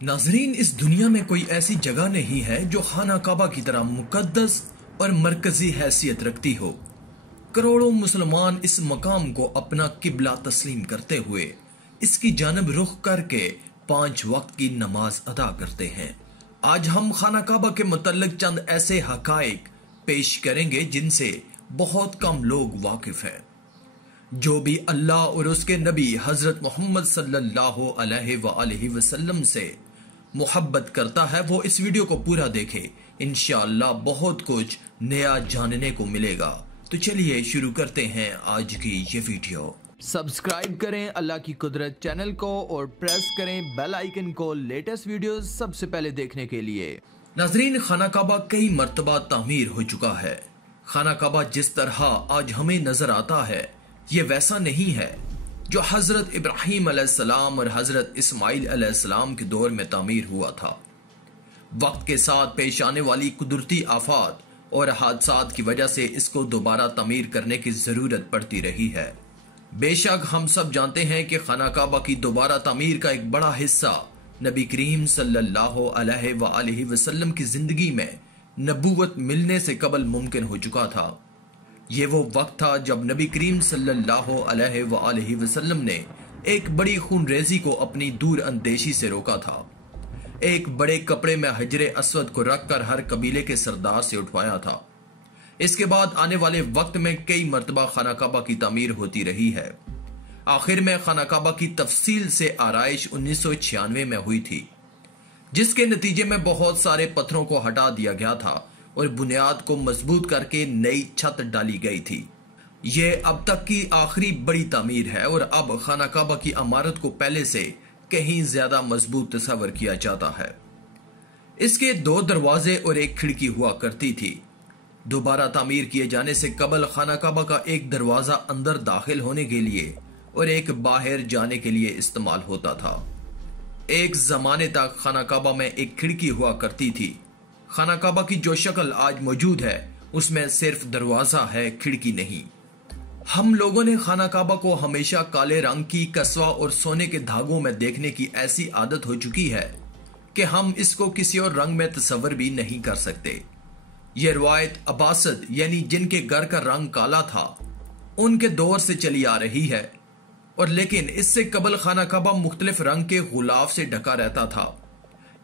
नाजरीन, इस दुनिया में कोई ऐसी जगह नहीं है जो खाना काबा की तरह मुकद्दस और मरकजी हैसियत रखती हो। करोड़ों मुसलमान इस मकाम को अपना किबला तस्लीम करते हुए इसकी जानब रुख करके 5 वक्त की नमाज अदा करते हैं। आज हम खाना काबा के मुतल्लिक चंद ऐसे हकाइक पेश करेंगे जिनसे बहुत कम लोग वाकिफ हैं। जो भी अल्लाह और उसके नबी हजरत मोहम्मद सल्लल्लाहु अलैहि वसल्लम से मोहब्बत करता है वो इस वीडियो को पूरा देखे। इंशाअल्लाह बहुत कुछ नया जानने को मिलेगा। तो चलिए शुरू करते हैं आज की ये वीडियो। सब्सक्राइब करें अल्लाह की कुदरत चैनल को और प्रेस करें बेल आइकन को लेटेस्ट वीडियोस सबसे पहले देखने के लिए। नाजरीन, खाना काबा कई मर्तबा तामीर हो चुका है। खाना काबा जिस तरह आज हमें नजर आता है ये वैसा नहीं है जो हजरत इब्राहिम अलैहिस्सलाम और हजरत इस्माइल अलैहिस्सलाम के दौर में तामीर हुआ था। वक्त के साथ पेश आने वाली कुदरती आफात और हादसात की वजह से इसको दोबारा तामीर करने की जरूरत पड़ती रही है। बेशक हम सब जानते हैं कि खाना काबा की दोबारा तामीर का एक बड़ा हिस्सा नबी करीम सल्लल्लाहु अलैहि वसल्लम की जिंदगी में नबूवत मिलने से कबल मुमकिन हो चुका था। ये वो वक्त था जब नबी करीम सल्लल्लाहु अलैहि वसल्लम ने एक बड़ी खूनरेजी को अपनी दूर अंदेशी से रोका था। एक बड़े कपड़े में हजरे अस्वद को रखकर हर कबीले के सरदार से उठवाया था। इसके बाद आने वाले वक्त में कई मर्तबा खाना काबा की तामीर होती रही है। आखिर में खाना काबा की तफसील से आराइश 1996 में हुई थी, जिसके नतीजे में बहुत सारे पत्थरों को हटा दिया गया था और बुनियाद को मजबूत करके नई छत डाली गई थी। यह अब तक की आखिरी बड़ी तामीर है और अब खाना काबा की इमारत को पहले से कहीं ज्यादा मजबूत तस्वर किया जाता है। इसके 2 दरवाजे और एक खिड़की हुआ करती थी। दोबारा तामीर किए जाने से कबल खाना काबा का एक दरवाजा अंदर दाखिल होने के लिए और एक बाहर जाने के लिए इस्तेमाल होता था। एक जमाने तक खाना काबा में एक खिड़की हुआ करती थी। खाना काबा की जो शक्ल आज मौजूद है उसमें सिर्फ दरवाजा है, खिड़की नहीं। हम लोगों ने खाना काबा को हमेशा काले रंग की कसवा और सोने के धागों में देखने की ऐसी आदत हो चुकी है कि हम इसको किसी और रंग में तस्वर भी नहीं कर सकते। यह रवायत अब्बासिद यानी जिनके घर का रंग काला था उनके दौर से चली आ रही है, और लेकिन इससे कबल खाना काबा मुख्तलिफ रंग के गुलाफ से ढका रहता था।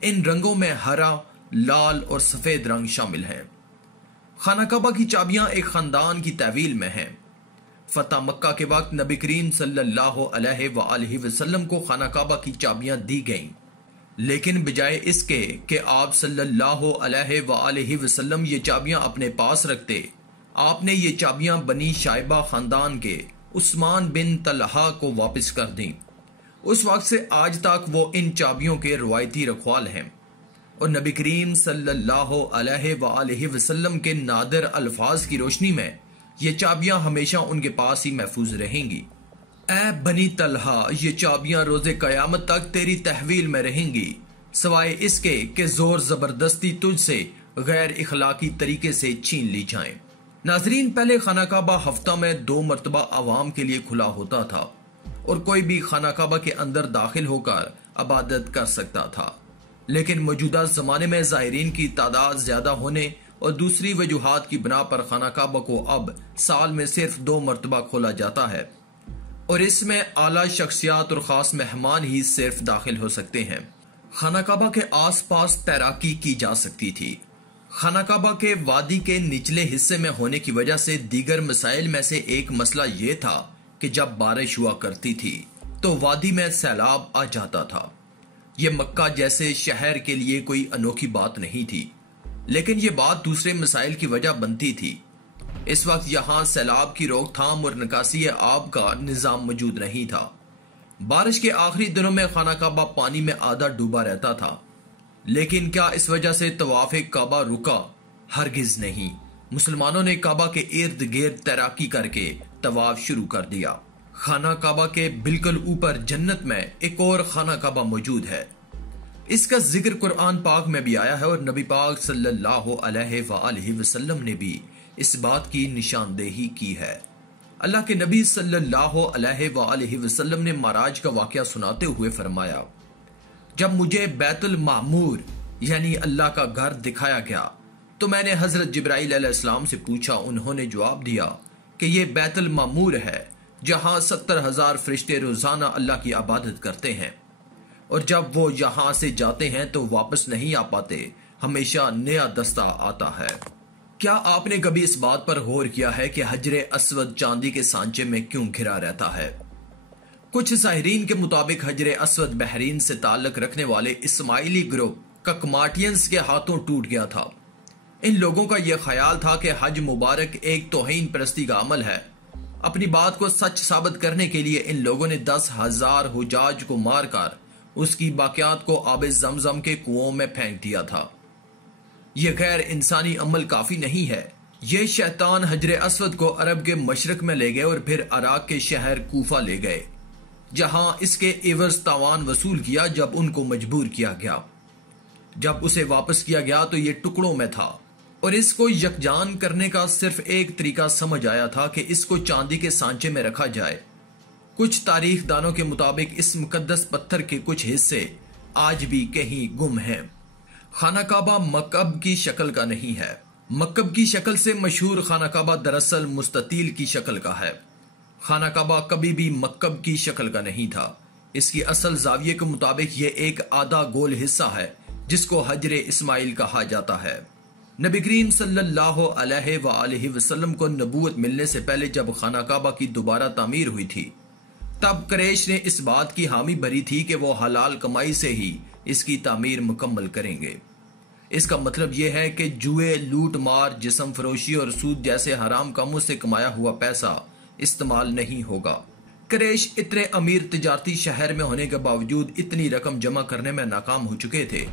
इन रंगों में हरा, लाल और सफेद रंग शामिल हैं। खाना काबा की चाबियां एक खानदान की तहवील में हैं। फतह मक्का के वक्त नबी करीम सल्लल्लाहु अलैहि वसल्लम को खाना काबा की चाबियां दी गईं, लेकिन बजाय इसके कि आप सल्लल्लाहु अलैहि वसल्लम ये चाबियां अपने पास रखते, आपने ये चाबियां बनी शाइबा खानदान के उस्मान बिन तलहा को वापस कर दी। उस वक्त से आज तक वो इन चाबियों के रवायती रखवाल हैं और नबी करीम सल्लल्लाहु अलैहि वसल्लम के नादिर अल्फाज की रोशनी में ये चाबियां हमेशा उनके पास ही महफूज रहेंगी। ऐ बनी तलहा, ये चाबियां रोजे कयामत तक तेरी तहवील में रहेंगी, सवाए इसके कि जोर जबरदस्ती तुझसे गैर इखलाकी तरीके से छीन ली जाएं। नाजरीन, पहले खाना काबा हफ्ता में 2 मरतबा आवाम के लिए खुला होता था और कोई भी खाना काबा के अंदर दाखिल होकर इबादत कर सकता था, लेकिन मौजूदा जमाने में ज़ायरीन की तादाद ज्यादा होने और दूसरी वजूहात की बिना पर खाना काबा को अब साल में सिर्फ 2 मरतबा खोला जाता है और इसमें आला शख्सियात और खास मेहमान ही सिर्फ दाखिल हो सकते हैं। खाना काबा के आस पास तैराकी की जा सकती थी। खाना काबा के वादी के निचले हिस्से में होने की वजह से दीगर मसाइल में से एक मसला ये था कि जब बारिश हुआ करती थी तो वादी में सैलाब आ जाता था। यह मक्का जैसे शहर के लिए कोई अनोखी बात नहीं थी, लेकिन यह बात दूसरे मसाइल की वजह बनती थी। इस वक्त यहां सैलाब की रोकथाम और निकासी आब का निजाम मौजूद नहीं था। बारिश के आखिरी दिनों में खाना काबा पानी में आधा डूबा रहता था, लेकिन क्या इस वजह से तवाफ काबा रुका? हरगिज नहीं। मुसलमानों ने काबा के इर्द गिर्द तैराकी करके तवाफ शुरू कर दिया। खाना काबा के बिल्कुल ऊपर जन्नत में एक और खाना काबा मौजूद है। इसका जिक्र कुरान पाक में भी आया है और नबी पाक सल्लल्लाहु अलैहि वसल्लम ने भी इस बात की निशानदेही की है। अल्लाह के नबी सल्लल्लाहु अलैहि वसल्लम ने माराज का वाकया सुनाते हुए फरमाया, جب مجھے بیت المعمور یعنی اللہ کا گھر دکھایا گیا تو میں نے حضرت جبرائیل علیہ السلام سے پوچھا. انہوں نے جواب دیا کہ یہ بیت المعمور ہے جہاں 70,000 فرشتے روزانہ اللہ کی عبادت کرتے ہیں، اور جب وہ یہاں سے جاتے ہیں تو واپس نہیں آ پاتے، ہمیشہ نیا دستہ آتا ہے. کیا آپ نے کبھی اس بات پر غور کیا ہے کہ حجر اسود چاندی کے سانچے میں کیوں گھرا رہتا ہے؟ کچھ ساحرین کے مطابق حجر اسود بحرین سے تعلق رکھنے والے اسماعیلی گروپ ککماٹینز کے ہاتھوں ٹوٹ گیا تھا. ان لوگوں کا یہ خیال تھا کہ حج مبارک ایک توہین پرستی کا عمل ہے. اپنی بات کو سچ ثابت کرنے کے لیے ان لوگوں نے 10,000 حجاج کو مار کر اس کی باقیات کو آب زمزم کے کنووں میں پھینک دیا تھا. یہ غیر انسانی عمل کافی نہیں ہے. یہ شیطان حجر اسود کو عرب کے مشرق میں لے گئے اور پھر عراق کے شہر کوفہ لے گئے، جہاں اس کے عوض تاوان وصول کیا جب ان کو مجبور کیا گیا. جب اسے واپس کیا گیا تو یہ ٹکڑوں میں تھا، اور اس کو یکجان کرنے کا صرف ایک طریقہ سمجھ آیا تھا کہ اس کو چاندی کے سانچے میں رکھا جائے. کچھ تاریخ دانوں کے مطابق اس مقدس پتھر کے کچھ حصے آج بھی کہیں گم ہیں. خانہ کعبہ مکعب کی شکل کا نہیں ہے. مکعب کی شکل سے مشہور خانہ کعبہ دراصل مستطیل کی شکل کا ہے. خانہ کعبہ کبھی بھی مکعب کی شکل کا نہیں تھا. اس کی اصل زاویے کے مطابق یہ ایک آدھا گول حصہ ہے جس کو حجر اسماعیل کہا جاتا ہے. نبی کریم صلی اللہ علیہ وآلہ وسلم کو نبوت ملنے سے پہلے جب خانہ کعبہ کی دوبارہ تعمیر ہوئی تھی تب قریش نے اس بات کی حامی بھری تھی کہ وہ حلال کمائی سے ہی اس کی تعمیر مکمل کریں گے. اس کا مطلب یہ ہے کہ جوئے، لوٹ مار، جسم فروشی اور سود جیسے حرام کاموں سے کمایا ہوا پیسہ استعمال نہیں ہوگا. قریش اتنے امیر تجارتی شہر میں ہونے کے باوجود اتنی رقم جمع کرنے میں ناکام ہو چکے تھے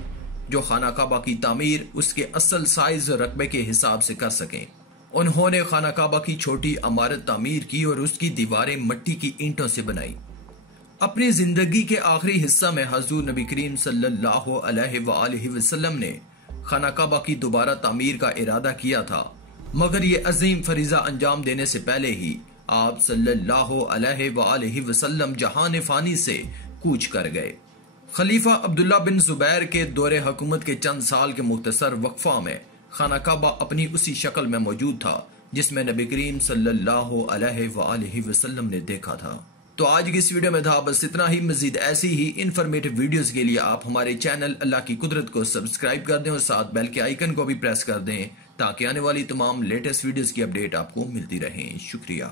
جو خانہ کعبہ کی تعمیر اس کے اصل سائز اور رقبے کے حساب سے کر سکیں. انہوں نے خانہ کعبہ کی چھوٹی عمارت تعمیر کی اور اس کی دیواریں مٹی کی اینٹوں سے بنائی. اپنی زندگی کے آخری حصہ میں حضور نبی کریم صلی اللہ علیہ وآلہ وسلم نے خانہ کعبہ کی دوبارہ تعمیر کا ارادہ کیا تھا، مگر یہ عظیم فریضہ انجام دینے سے پہلے ہی آپ صلی اللہ علیہ وآلہ وسلم جہان فانی سے کوچ کر گئے. خلیفہ عبداللہ بن زبیر کے دور حکومت کے چند سال کے مختصر وقفہ میں خانہ کعبہ اپنی اسی شکل میں موجود تھا جس میں نبی کریم صلی اللہ علیہ وآلہ وسلم نے دیکھا تھا. تو آج کی اس ویڈیو میں تھا بس اتنا ہی. مزید ایسی ہی انفارمیٹیو ویڈیوز کے لیے آپ ہمارے چینل اللہ کی قدرت کو سبسکرائب کر دیں اور ساتھ بیل کے آئیکن کو بھی پریس کر دیں تاکہ آنے والی تمام لیٹسٹ ویڈیوز کی اپڈیٹ آپ کو ملتی رہیں. شکریہ.